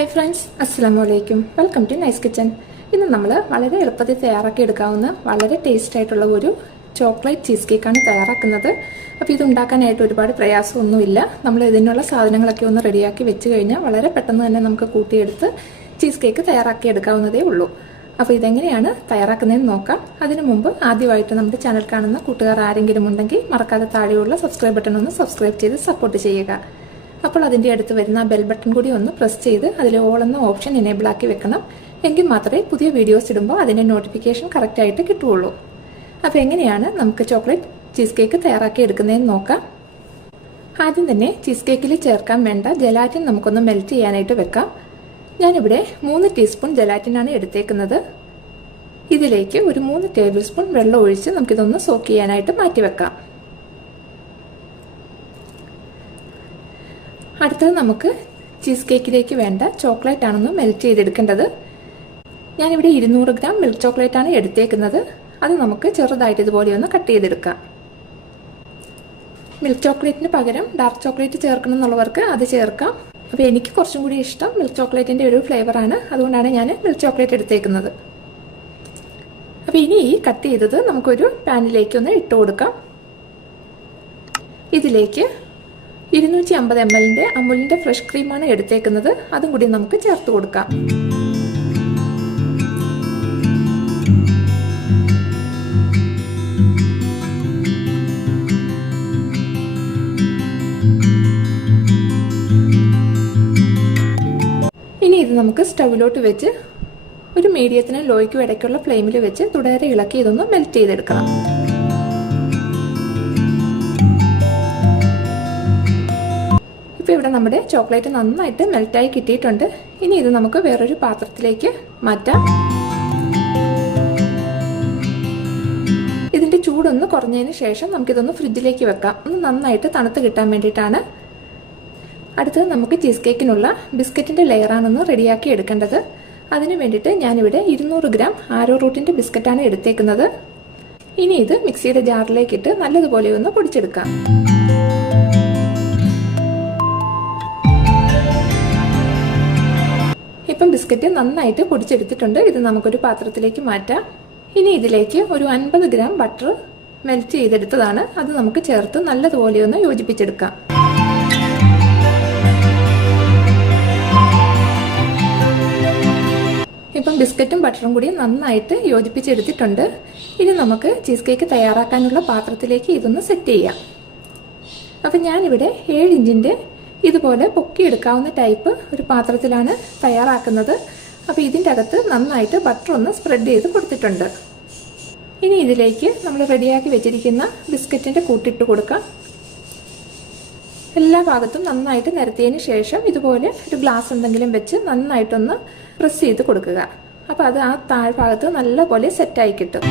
Hi friends അസ്സാം വലൈക്കും welcome to nice kitchen ഇന്ന് നമ്മൾ വളരെ എളുപ്പത്തിൽ തയ്യാറാക്കി എടുക്കാവുന്ന വളരെ ടേസ്റ്റ് ആയിട്ടുള്ള ഒരു ചോക്ലേറ്റ് ചീസ് കേക്കാണ് തയ്യാറാക്കുന്നത്. അപ്പോൾ ഇത് ഉണ്ടാക്കാനായിട്ട് ഒരുപാട് പ്രയാസമൊന്നുമില്ല. നമ്മൾ ഇതിനുള്ള സാധനങ്ങളൊക്കെ ഒന്ന് റെഡിയാക്കി വെച്ച് കഴിഞ്ഞാൽ വളരെ പെട്ടെന്ന് തന്നെ നമുക്ക് കൂട്ടിയെടുത്ത് ചീസ് കേക്ക് തയ്യാറാക്കി എടുക്കാവുന്നതേ ഉള്ളൂ. അപ്പോൾ ഇതെങ്ങനെയാണ് തയ്യാറാക്കുന്നതെന്ന് നോക്കാം. അതിനു മുമ്പ് ആദ്യമായിട്ട് നമ്മുടെ ചാനൽ കാണുന്ന കൂട്ടുകാർ ആരെങ്കിലും ഉണ്ടെങ്കിൽ മറക്കാതെ താഴെയുള്ള സബ്സ്ക്രൈബ് ബട്ടൺ ഒന്ന് സബ്സ്ക്രൈബ് ചെയ്ത് സപ്പോർട്ട് ചെയ്യുക. അപ്പോൾ അതിന്റെ അടുത്ത് വരുന്ന ബെൽ ബട്ടൺ കൂടി ഒന്ന് പ്രസ് ചെയ്ത് അതിൽ ഓൾ എന്ന ഓപ്ഷൻ എനേബിൾ ആക്കി വെക്കണം. എങ്കിൽ മാത്രമേ പുതിയ വീഡിയോസ് ഇടുമ്പോൾ അതിന്റെ നോട്ടിഫിക്കേഷൻ കറക്റ്റായിട്ട് കിട്ടുകയുള്ളൂ. അപ്പോൾ എങ്ങനെയാണ് നമുക്ക് ചോക്ലേറ്റ് ചീസ് കേക്ക് തയ്യാറാക്കി എടുക്കുന്നതെന്ന് നോക്കാം. ആദ്യം തന്നെ ചീസ് കേക്കിൽ ചേർക്കാൻ വേണ്ട ജലാറ്റിൻ നമുക്കൊന്ന് മെൽറ്റ് ചെയ്യാനായിട്ട് വെക്കാം. ഞാനിവിടെ മൂന്ന് ടീസ്പൂൺ ജലാറ്റിനാണ് എടുത്തേക്കുന്നത്. ഇതിലേക്ക് ഒരു മൂന്ന് ടേബിൾ സ്പൂൺ വെള്ളം ഒഴിച്ച് നമുക്കിതൊന്ന് സോക്ക് ചെയ്യാനായിട്ട് മാറ്റി വെക്കാം അടുത്തത് നമുക്ക് ചീസ് കേക്കിലേക്ക് വേണ്ട ചോക്ലേറ്റ് ആണെന്ന് മെൽറ്റ് ചെയ്തെടുക്കേണ്ടത്. ഞാനിവിടെ ഇരുന്നൂറ് ഗ്രാം മിൽക്ക് ചോക്ലേറ്റ് ആണ് എടുത്തേക്കുന്നത്. അത് നമുക്ക് ചെറുതായിട്ട് ഇതുപോലെ ഒന്ന് കട്ട് ചെയ്തെടുക്കാം. മിൽക്ക് ചോക്ലേറ്റിന് പകരം ഡാർക്ക് ചോക്ലേറ്റ് ചേർക്കണം എന്നുള്ളവർക്ക് അത് ചേർക്കാം. അപ്പോൾ എനിക്ക് കുറച്ചും കൂടി ഇഷ്ടം മിൽക്ക് ചോക്ലേറ്റിന്റെ ഒരു ഫ്ലേവറാണ് അതുകൊണ്ടാണ് ഞാൻ മിൽക്ക് ചോക്ലേറ്റ് എടുത്തേക്കുന്നത്. അപ്പോൾ ഇനി ഈ കട്ട് ചെയ്തത് നമുക്കൊരു പാനിലേക്ക് ഒന്ന് ഇട്ട് കൊടുക്കാം. ഇതിലേക്ക് ഇരുന്നൂറ്റി അമ്പത് എം എല്ലിന്റെ അമുലിന്റെ ഫ്രഷ് ക്രീമാണ് എടുത്തേക്കുന്നത്. അതും കൂടി നമുക്ക് ചേർത്ത് കൊടുക്കാം. ഇനി ഇത് നമുക്ക് സ്റ്റൗവിലോട്ട് വെച്ച് ഒരു മീഡിയത്തിനും ലോയ്ക്കും ഇടയ്ക്കുള്ള ഫ്ലെയിമിൽ വെച്ച് തുടരെ ഇളക്കി ഇതൊന്ന് മെൽറ്റ് ചെയ്തെടുക്കണം. ഇവിടെ നമ്മുടെ ചോക്ലേറ്റ് നന്നായിട്ട് മെൽറ്റായി കിട്ടിയിട്ടുണ്ട്. ഇനി ഇത് നമുക്ക് വേറൊരു പാത്രത്തിലേക്ക് മാറ്റാം. ഇതിന്റെ ചൂടൊന്ന് കുറഞ്ഞതിന് ശേഷം നമുക്കിതൊന്ന് ഫ്രിഡ്ജിലേക്ക് വെക്കാം. ഒന്ന് നന്നായിട്ട് തണുത്ത് കിട്ടാൻ വേണ്ടിയിട്ടാണ്. അടുത്തത് നമുക്ക് ചീസ് കേക്കിനുള്ള ബിസ്ക്കറ്റിന്റെ ലെയറാണൊന്ന് റെഡിയാക്കി എടുക്കേണ്ടത്. അതിന് വേണ്ടിയിട്ട് ഞാനിവിടെ ഇരുന്നൂറ് ഗ്രാം ആരോ റൂട്ടിന്റെ ബിസ്ക്കറ്റാണ് എടുത്തേക്കുന്നത്. ഇനി ഇത് മിക്സിയുടെ ജാറിലേക്കിട്ട് നല്ലതുപോലെ ഒന്ന് പൊടിച്ചെടുക്കാം. ബിസ്ക്കറ്റ് നന്നായിട്ട് പൊടിച്ചെടുത്തിട്ടുണ്ട്. ഇത് നമുക്കൊരു പാത്രത്തിലേക്ക് മാറ്റാം. ഇനി ഇതിലേക്ക് ഒരു അൻപത് ഗ്രാം ബട്ടർ മെൽറ്റ് ചെയ്തെടുത്തതാണ്. അത് നമുക്ക് ചേർത്ത് നല്ലതുപോലെ ഒന്ന് യോജിപ്പിച്ചെടുക്കാം. ഇപ്പം ബിസ്ക്കറ്റും ബട്ടറും കൂടി നന്നായിട്ട് യോജിപ്പിച്ചെടുത്തിട്ടുണ്ട്. ഇനി നമുക്ക് ചീസ് കേക്ക് തയ്യാറാക്കാനുള്ള പാത്രത്തിലേക്ക് ഇതൊന്ന് സെറ്റ് ചെയ്യാം. അപ്പം ഞാനിവിടെ ഏഴ് ഇഞ്ചിന്റെ ഇതുപോലെ പൊക്കിയെടുക്കാവുന്ന ടൈപ്പ് ഒരു പാത്രത്തിലാണ് തയ്യാറാക്കുന്നത്. അപ്പോൾ ഇതിന്റെ അകത്ത് നന്നായിട്ട് ബട്ടർ ഒന്ന് സ്പ്രെഡ് ചെയ്ത് കൊടുത്തിട്ടുണ്ട്. ഇനി ഇതിലേക്ക് നമ്മൾ റെഡിയാക്കി വെച്ചിരിക്കുന്ന ബിസ്ക്കറ്റിന്റെ കൂട്ടിട്ട് കൊടുക്കാം. എല്ലാ ഭാഗത്തും നന്നായിട്ട് നിരത്തിയതിന് ശേഷം ഇതുപോലെ ഒരു ഗ്ലാസ് എന്തെങ്കിലും വെച്ച് നന്നായിട്ടൊന്ന് പ്രസ് ചെയ്ത് കൊടുക്കുക. അപ്പോൾ അത് ആ താഴ്ഭാഗത്ത് നല്ലപോലെ സെറ്റായി കിട്ടും.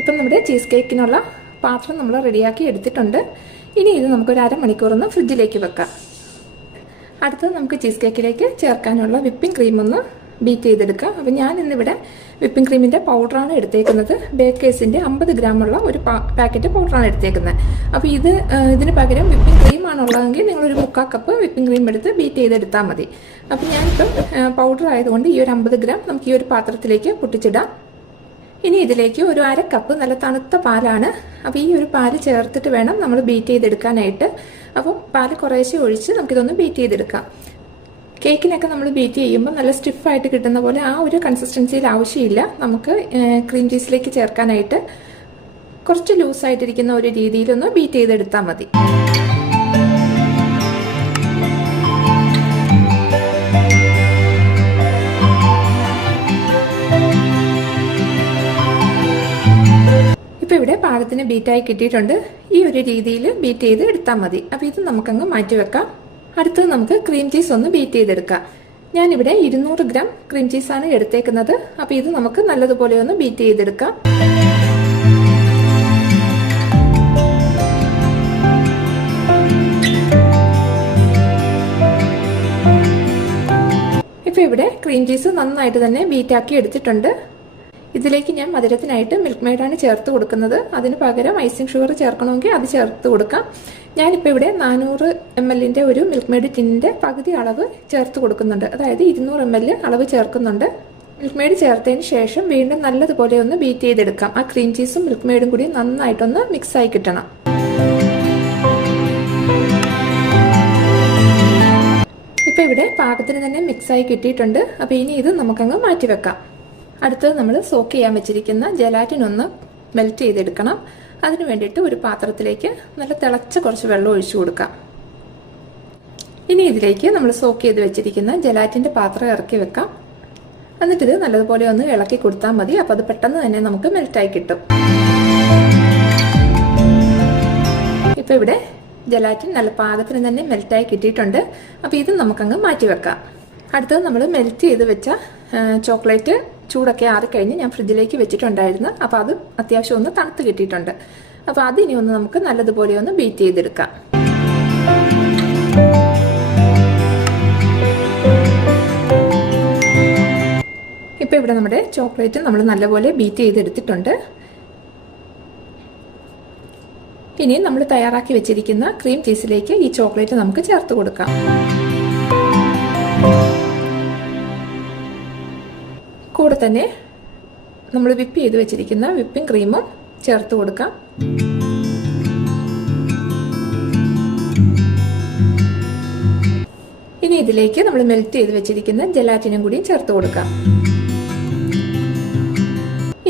ഇപ്പം നമ്മുടെ ചീസ് കേക്കിനുള്ള പാത്രം നമ്മൾ റെഡിയാക്കി എടുത്തിട്ടുണ്ട്. ഇനി ഇത് നമുക്കൊരു അരമണിക്കൂറൊന്ന് ഫ്രിഡ്ജിലേക്ക് വെക്കാം. അടുത്തത് നമുക്ക് ചീസ് കേക്കിലേക്ക് ചേർക്കാനുള്ള വിപ്പിംഗ് ക്രീം ഒന്ന് ബീറ്റ് ചെയ്തെടുക്കാം. അപ്പോൾ ഞാൻ ഇന്നിവിടെ വിപ്പിംഗ് ക്രീമിന്റെ പൗഡറാണ് എടുത്തേക്കുന്നത്. ബേക്കേഴ്സിന്റെ അമ്പത് ഗ്രാമുള്ള ഒരു പാക്കറ്റ് പൗഡറാണ് എടുത്തേക്കുന്നത്. അപ്പോൾ ഇത് ഇതിന് പകരം വിപ്പിംഗ് ക്രീം ആണുള്ളതെങ്കിൽ നിങ്ങളൊരു മുക്കാൽ കപ്പ് വിപ്പിംഗ് ക്രീം എടുത്ത് ബീറ്റ് ചെയ്തെടുത്താൽ മതി. അപ്പോൾ ഞാനിപ്പം പൗഡർ ആയതുകൊണ്ട് ഈ ഒരു അമ്പത് ഗ്രാം നമുക്ക് ഈ ഒരു പാത്രത്തിലേക്ക് പൊട്ടിച്ചിടാം. ഇനി ഇതിലേക്ക് ഒരു അര കപ്പ് നല്ല തണുത്ത പാലാണ്. അപ്പോൾ ഈ ഒരു പാൽ ചേർത്തിട്ട് വേണം നമ്മൾ ബീറ്റ് ചെയ്തെടുക്കാനായിട്ട്. അപ്പോൾ പാൽ കുറേശ്ശെ ഒഴിച്ച് നമുക്കിതൊന്ന് ബീറ്റ് ചെയ്തെടുക്കാം. കേക്കിനൊക്കെ നമ്മൾ ബീറ്റ് ചെയ്യുമ്പോൾ നല്ല സ്റ്റിഫായിട്ട് കിട്ടുന്ന പോലെ ആ ഒരു കൺസിസ്റ്റൻസിയിൽ ആവശ്യമില്ല. നമുക്ക് ക്രീം ചീസിലേക്ക് ചേർക്കാനായിട്ട് കുറച്ച് ലൂസായിട്ടിരിക്കുന്ന ഒരു രീതിയിലൊന്ന് ബീറ്റ് ചെയ്തെടുത്താൽ മതി. പാകത്തിന് ബീറ്റായി കിട്ടിയിട്ടുണ്ട്. ഈ ഒരു രീതിയിൽ ബീറ്റ് ചെയ്ത് എടുത്താൽ മതി. അപ്പോൾ ഇത് നമുക്കങ്ങ് മാറ്റി വെക്കാം. അടുത്തത് നമുക്ക് ക്രീം ചീസ് ഒന്ന് ബീറ്റ് ചെയ്തെടുക്കാം. ഞാനിവിടെ ഇരുന്നൂറ് ഗ്രാം ക്രീം ചീസാണ് എടുത്തേക്കുന്നത്. അപ്പോൾ ഇത് നമുക്ക് നല്ലതുപോലെ ഒന്ന് ബീറ്റ് ചെയ്തെടുക്കാം. ഇപ്പോൾ ഇവിടെ ക്രീം ചീസ് നന്നായിട്ട് തന്നെ ബീറ്റാക്കി എടുത്തിട്ടുണ്ട്. ഇതിലേക്ക് ഞാൻ മധുരത്തിനായിട്ട് മിൽക്ക് മെയ്ഡാണ് ചേർത്ത് കൊടുക്കുന്നത്. അതിന് പകരം ഐസിങ് ഷുഗർ ചേർക്കണമെങ്കിൽ അത് ചേർത്ത് കൊടുക്കാം. ഞാനിപ്പോൾ ഇവിടെ നാനൂറ് എം എല്ലിന്റെ ഒരു മിൽക്ക് മെയ്ഡ് ടിന്നിന്റെ പകുതി അളവ് ചേർത്ത് കൊടുക്കുന്നുണ്ട്. അതായത് ഇരുന്നൂറ് എം എൽ അളവ് ചേർക്കുന്നുണ്ട്. മിൽക്ക് മെയ്ഡ് ചേർത്തതിന് ശേഷം വീണ്ടും നല്ലതുപോലെ ഒന്ന് ബീറ്റ് ചെയ്തെടുക്കാം. ആ ക്രീം ചീസും മിൽക്ക് മെയ്ഡും കൂടി നന്നായിട്ടൊന്ന് മിക്സായി കിട്ടണം. ഇപ്പോൾ ഇവിടെ പാകത്തിന് തന്നെ മിക്സായി കിട്ടിയിട്ടുണ്ട്. അപ്പോൾ ഇനി ഇത് നമുക്കങ്ങ് മാറ്റി വെക്കാം അടുത്തത് നമ്മൾ സോക്ക് ചെയ്യാൻ വെച്ചിരിക്കുന്ന ജലാറ്റിൻ ഒന്ന് മെൽറ്റ് ചെയ്തെടുക്കണം. അതിന് വേണ്ടിയിട്ട് ഒരു പാത്രത്തിലേക്ക് നല്ല തിളച്ച കുറച്ച് വെള്ളം ഒഴിച്ചു കൊടുക്കാം. ഇനി ഇതിലേക്ക് നമ്മൾ സോക്ക് ചെയ്ത് വെച്ചിരിക്കുന്ന ജലാറ്റിന്റെ പാത്രം ഇറക്കി വെക്കാം. എന്നിട്ടിത് നല്ലതുപോലെ ഒന്ന് ഇളക്കി കൊടുത്താൽ മതി. അപ്പോൾ അത് പെട്ടെന്ന് തന്നെ നമുക്ക് മെൽറ്റായി കിട്ടും. ഇപ്പോൾ ഇവിടെ ജലാറ്റിൻ നല്ല പാകത്തിന് തന്നെ മെൽറ്റായി കിട്ടിയിട്ടുണ്ട്. അപ്പോൾ ഇത് നമുക്കങ്ങ് മാറ്റി വെക്കാം. അടുത്തത് നമ്മൾ മെൽറ്റ് ചെയ്ത് വെച്ച ചോക്ലേറ്റ് ചൂടൊക്കെ ആറിക്കഴിഞ്ഞ് ഞാൻ ഫ്രിഡ്ജിലേക്ക് വെച്ചിട്ടുണ്ടായിരുന്നു. അപ്പോൾ അത് അത്യാവശ്യം ഒന്ന് തണുത്ത് കിട്ടിയിട്ടുണ്ട്. അപ്പോൾ അതിനി ഒന്ന് നമുക്ക് നല്ലതുപോലെ ഒന്ന് ബീറ്റ് ചെയ്തെടുക്കാം. ഇപ്പോൾ ഇവിടെ നമ്മുടെ ചോക്ലേറ്റ് നമ്മൾ നല്ലപോലെ ബീറ്റ് ചെയ്തെടുത്തിട്ടുണ്ട്. ഇനി നമ്മൾ തയ്യാറാക്കി വെച്ചിരിക്കുന്ന ക്രീം ചീസിലേക്ക് ഈ ചോക്ലേറ്റ് നമുക്ക് ചേർത്ത് കൊടുക്കാം. കൂടെ തന്നെ നമ്മൾ വിപ്പ് ചെയ്ത് വെച്ചിരിക്കുന്ന വിപ്പിംഗ് ക്രീമും ചേർത്ത് കൊടുക്കാം. ഇനി ഇതിലേക്ക് നമ്മൾ മെൽറ്റ് ചെയ്ത് വെച്ചിരിക്കുന്ന ജലാറ്റിനും കൂടി ചേർത്ത് കൊടുക്കാം.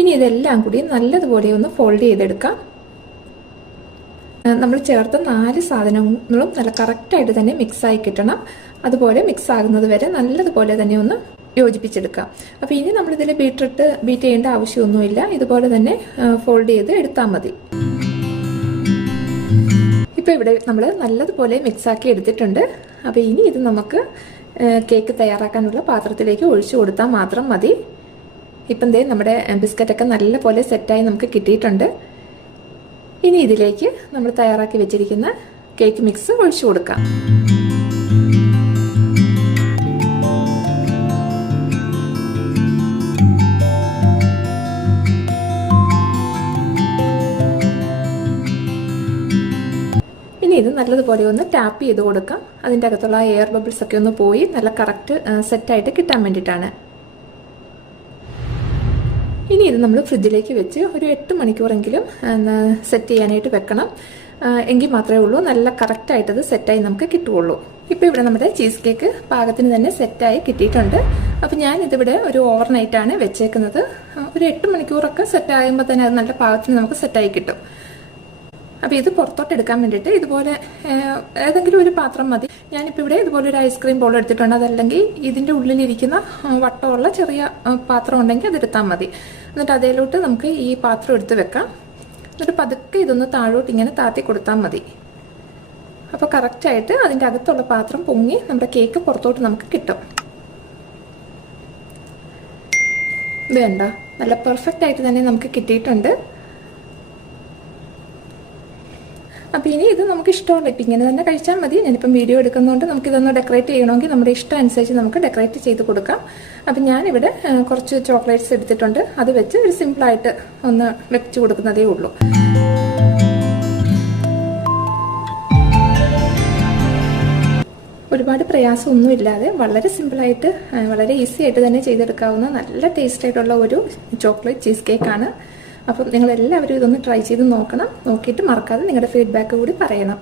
ഇനി ഇതെല്ലാം കൂടി നല്ലതുപോലെ ഒന്ന് ഫോൾഡ് ചെയ്തെടുക്കാം. നമ്മൾ ചേർത്ത നാല് സാധനങ്ങളും നല്ല കറക്റ്റായിട്ട് തന്നെ മിക്സായി കിട്ടണം. അതുപോലെ മിക്സ് ആകുന്നത് വരെ നല്ലതുപോലെ തന്നെ ഒന്ന് യോജിപ്പിച്ചെടുക്കാം അപ്പോൾ ഇനി നമ്മൾ നമ്മളിതിൽ ബീട്രൂട്ട് ബീറ്റ് ചെയ്യേണ്ട ആവശ്യമൊന്നുമില്ല. ഇതുപോലെ തന്നെ ഫോൾഡ് ചെയ്ത് എടുത്താൽ മതി. ഇപ്പോൾ ഇവിടെ നമ്മൾ നല്ലതുപോലെ മിക്സാക്കി എടുത്തിട്ടുണ്ട്. അപ്പോൾ ഇനി ഇത് നമുക്ക് കേക്ക് തയ്യാറാക്കാനുള്ള പാത്രത്തിലേക്ക് ഒഴിച്ചു കൊടുത്താൽ മാത്രം മതി. ഇപ്പം ദേ നമ്മുടെ ബിസ്ക്കറ്റൊക്കെ നല്ലപോലെ സെറ്റായി നമുക്ക് കിട്ടിയിട്ടുണ്ട്. ഇനി ഇതിലേക്ക് നമ്മൾ തയ്യാറാക്കി വെച്ചിരിക്കുന്ന കേക്ക് മിക്സ് ഒഴിച്ചു കൊടുക്കാം. നല്ലതുപോലെ ഒന്ന് ടാപ്പ് ചെയ്ത് കൊടുക്കാം. അതിന്റെ അകത്തുള്ള എയർ ബബിൾസ് ഒക്കെ ഒന്ന് പോയി നല്ല കറക്റ്റ് സെറ്റായിട്ട് കിട്ടാൻ വേണ്ടിയിട്ടാണ്. ഇനി ഇത് നമ്മൾ ഫ്രിഡ്ജിലേക്ക് വെച്ച് ഒരു എട്ട് മണിക്കൂറെങ്കിലും സെറ്റ് ചെയ്യാനായിട്ട് വെക്കണം. എങ്കിൽ മാത്രമേ ഉള്ളൂ നല്ല കറക്റ്റായിട്ടത് സെറ്റായി നമുക്ക് കിട്ടുകയുള്ളൂ. ഇപ്പോൾ ഇവിടെ നമ്മുടെ ചീസ് കേക്ക് പാകത്തിന് തന്നെ സെറ്റായി കിട്ടിയിട്ടുണ്ട്. അപ്പോൾ ഞാൻ ഇതിവിടെ ഒരു ഓവർനൈറ്റാണ് വെച്ചേക്കുന്നത്. ഒരു എട്ട് മണിക്കൂറൊക്കെ സെറ്റ് ആകുമ്പോൾ തന്നെ അത് നല്ല പാകത്തിന് നമുക്ക് സെറ്റായി കിട്ടും. അപ്പോൾ ഇത് പുറത്തോട്ട് എടുക്കാൻ വേണ്ടിയിട്ട് ഇതുപോലെ ഏതെങ്കിലും ഒരു പാത്രം മതി. ഞാനിപ്പോൾ ഇവിടെ ഇതുപോലെ ഒരു ഐസ്ക്രീം ബോൾ എടുത്തിട്ടുണ്ട്. അതല്ലെങ്കിൽ ഇതിന്റെ ഉള്ളിലിരിക്കുന്ന വട്ടമുള്ള ചെറിയ പാത്രം ഉണ്ടെങ്കിൽ അതെടുത്താൽ മതി. എന്നിട്ട് അതിലോട്ട് നമുക്ക് ഈ പാത്രം എടുത്ത് വെക്കാം. എന്നിട്ട് പതുക്കെ ഇതൊന്ന് താഴോട്ട് ഇങ്ങനെ താത്തി കൊടുത്താൽ മതി. അപ്പോൾ കറക്റ്റായിട്ട് അതിന്റെ അകത്തുള്ള പാത്രം പൊങ്ങി നമ്മുടെ കേക്ക് പുറത്തോട്ട് നമുക്ക് കിട്ടും. വേണ്ട നല്ല പെർഫെക്റ്റ് ആയിട്ട് തന്നെ നമുക്ക് കിട്ടിയിട്ടുണ്ട്. അപ്പോൾ ഇനി ഇത് നമുക്ക് ഇഷ്ടമുള്ള ഇപ്പം ഇങ്ങനെ തന്നെ കഴിച്ചാൽ മതി. ഞാനിപ്പം വീഡിയോ എടുക്കുന്നതുകൊണ്ട് നമുക്ക് ഇതൊന്ന് ഡെക്കറേറ്റ് ചെയ്യണമെങ്കിൽ നമ്മുടെ ഇഷ്ടം അനുസരിച്ച് നമുക്ക് ഡെക്കറേറ്റ് ചെയ്ത് കൊടുക്കാം. അപ്പം ഞാനിവിടെ കുറച്ച് ചോക്ലേറ്റ്സ് എടുത്തിട്ടുണ്ട്. അത് വെച്ച് ഒരു സിമ്പിളായിട്ട് ഒന്ന് വെച്ച് കൊടുക്കുന്നതേ ഉള്ളൂ. ഒരുപാട് പ്രയാസമൊന്നുമില്ലാതെ വളരെ സിമ്പിളായിട്ട് വളരെ ഈസി ആയിട്ട് തന്നെ ചെയ്തെടുക്കാവുന്ന നല്ല ടേസ്റ്റ് ആയിട്ടുള്ള ഒരു ചോക്ലേറ്റ് ചീസ് കേക്കാണ് അപ്പം നിങ്ങളെല്ലാവരും ഇതൊന്ന് ട്രൈ ചെയ്ത് നോക്കണം. നോക്കിയിട്ട് മറക്കാതെ നിങ്ങളുടെ ഫീഡ്ബാക്ക് കൂടി പറയണം.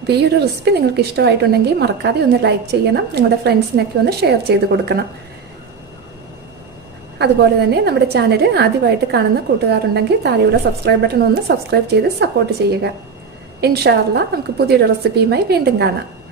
അപ്പോൾ ഈ ഒരു റെസിപ്പി നിങ്ങൾക്ക് ഇഷ്ടമായിട്ടുണ്ടെങ്കിൽ മറക്കാതെ ഒന്ന് ലൈക്ക് ചെയ്യണം. നിങ്ങളുടെ ഫ്രണ്ട്സിനൊക്കെ ഒന്ന് ഷെയർ ചെയ്ത് കൊടുക്കണം. അതുപോലെ തന്നെ നമ്മുടെ ചാനൽ ആദ്യമായിട്ട് കാണുന്ന കൂട്ടുകാരുണ്ടെങ്കിൽ താഴെയുള്ള സബ്സ്ക്രൈബ് ബട്ടൺ ഒന്ന് സബ്സ്ക്രൈബ് ചെയ്ത് സപ്പോർട്ട് ചെയ്യുക. ഇൻഷാല്ല നമുക്ക് പുതിയൊരു റെസിപ്പിയുമായി വീണ്ടും കാണാം.